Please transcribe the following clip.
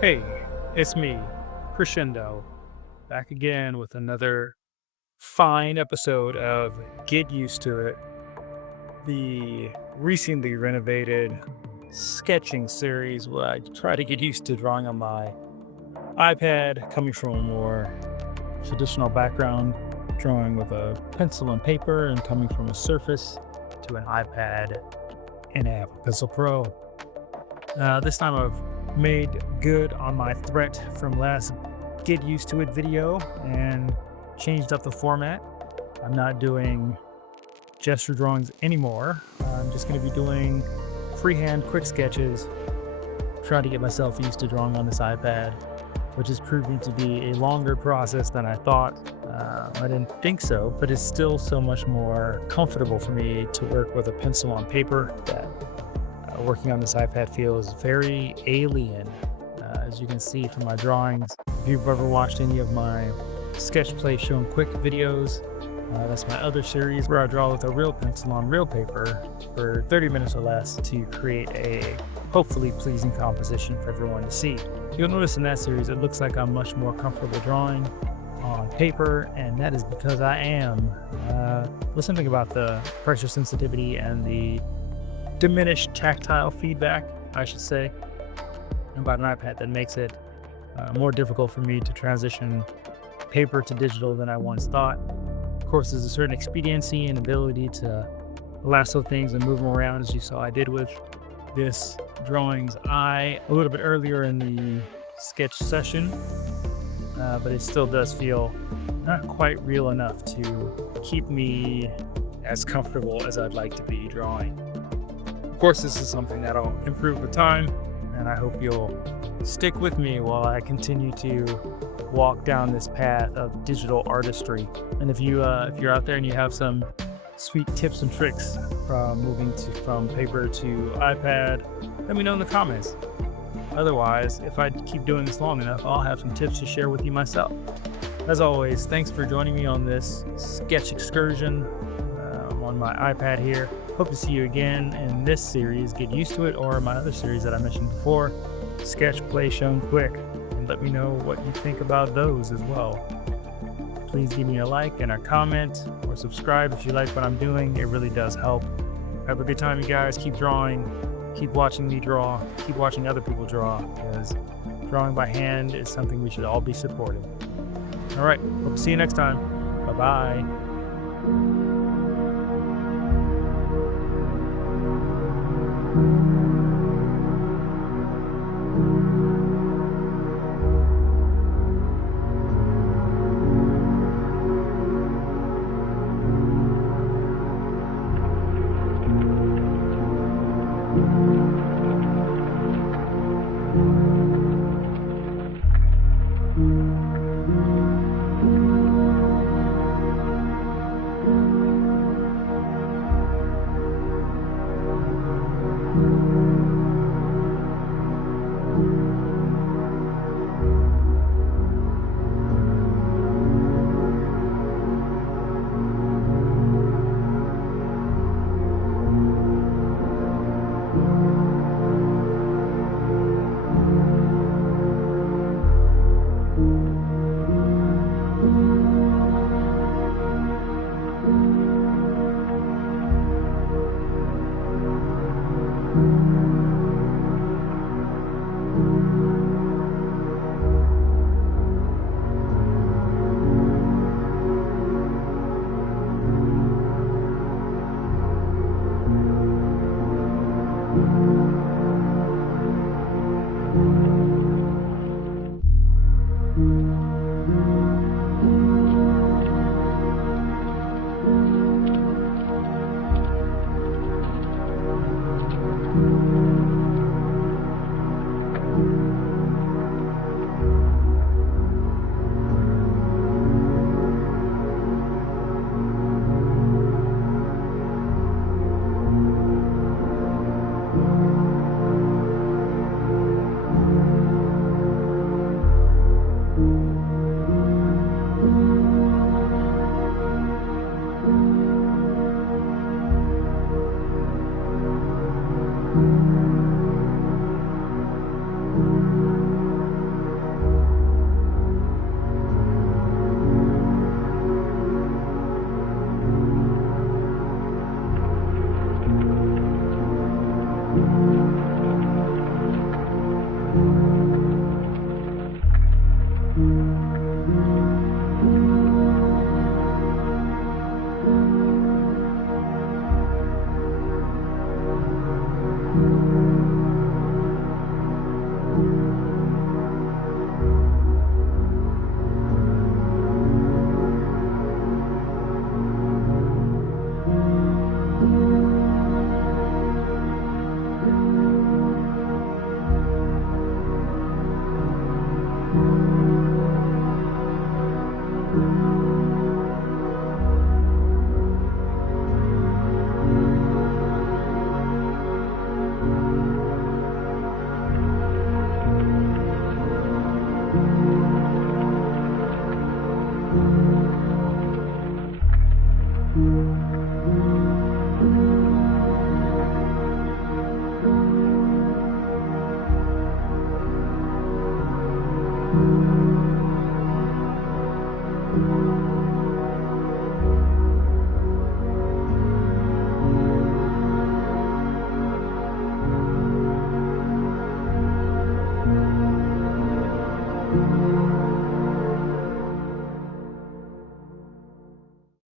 Hey, it's me, Crescendo, back again with another fine episode of Get Used to It, the recently renovated sketching series where I try to get used to drawing on my iPad, coming from a more traditional background, drawing with a pencil and paper, and coming from a Surface to an iPad and Apple Pencil Pro. This time I've made good on my threat from last Get Used to It video and changed up the format. I'm not doing gesture drawings anymore. I'm just going to be doing freehand quick sketches, trying to get myself used to drawing on this iPad, which is proving to be a longer process than I thought. I didn't think so, but it's still so much more comfortable for me to work with a pencil on paper that working on this iPad feels very alien, as you can see from my drawings. If you've ever watched any of my Sketch Play Shown Quick videos, that's my other series where I draw with a real pencil on real paper for 30 minutes or less to create a hopefully pleasing composition for everyone to see. You'll notice in that series it looks like I'm much more comfortable drawing on paper, and that is because I am. There's something about the pressure sensitivity and the diminished tactile feedback, I should say, about an iPad that makes it more difficult for me to transition paper to digital than I once thought. Of course, there's a certain expediency and ability to lasso things and move them around, as you saw I did with this drawing's eye a little bit earlier in the sketch session, but it still does feel not quite real enough to keep me as comfortable as I'd like to be drawing. Of course, this is something that'll improve with time, and I hope you'll stick with me while I continue to walk down this path of digital artistry. And if you're out there and you have some sweet tips and tricks from moving from paper to iPad, let me know in the comments. Otherwise, if I keep doing this long enough, I'll have some tips to share with you myself. As always, thanks for joining me on this sketch excursion on my iPad here. Hope to see you again in this series, Get Used to It, or my other series that I mentioned before, Sketch Play Shown Quick, and let me know what you think about those as well. Please give me a like and a comment, or subscribe if you like what I'm doing. It really does help. Have a good time, you guys. Keep drawing, keep watching me draw, keep watching other people draw, because drawing by hand is something we should all be supporting. All right, hope to see you next time. Bye-bye.